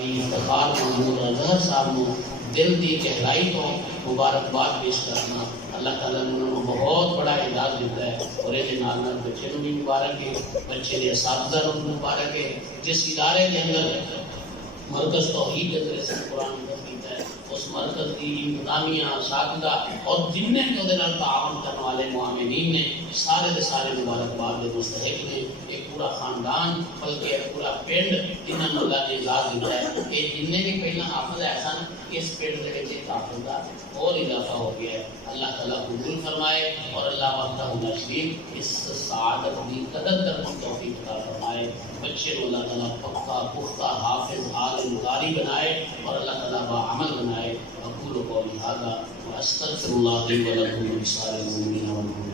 افتخار محمود اظہر صاحب نو دل دی گہرائی تو مبارکباد پیش کرنا. اللہ تعالیٰ نے انہوں نے بہت بڑا اعزاز دیتا ہے اور یہ نال نال بچے نو بھی مبارک ہے, بچے کے اساتذہ نو بھی مبارک ہے. جس ادارے کے اندر مرکز توحید کے اندر قرآن کیتا ہے اس مرکز کی انتظامیہ اساتذہ اور جن نے بھی تعاون کرنے والے معاونین نے سارے کے سارے مبارکباد کے مستحق نے. ایک پورا خاندان بلکہ پورا پنڈ جنہوں نے اللہ نے اعزاز دیتا ہے. یہ جن بھی پہلے حافظ ایسا اس پنڈ کے حافظ کا اور اضافہ ہو گیا ہے. اللہ تعالیٰ قبول فرمائے اور اللہ وحدہ لا شریک اس سعادت کی قدر کرنے کی توفیق عطا فرمائے. بچے کو اللہ تعالیٰ پختہ پختہ حافظ عالم قاری بنائے اور اللہ تعالیٰ باعمل بنائے. اقول قولی ھذا واستغفر اللہ لی ولکم ولسائر المؤمنین والمؤمنات.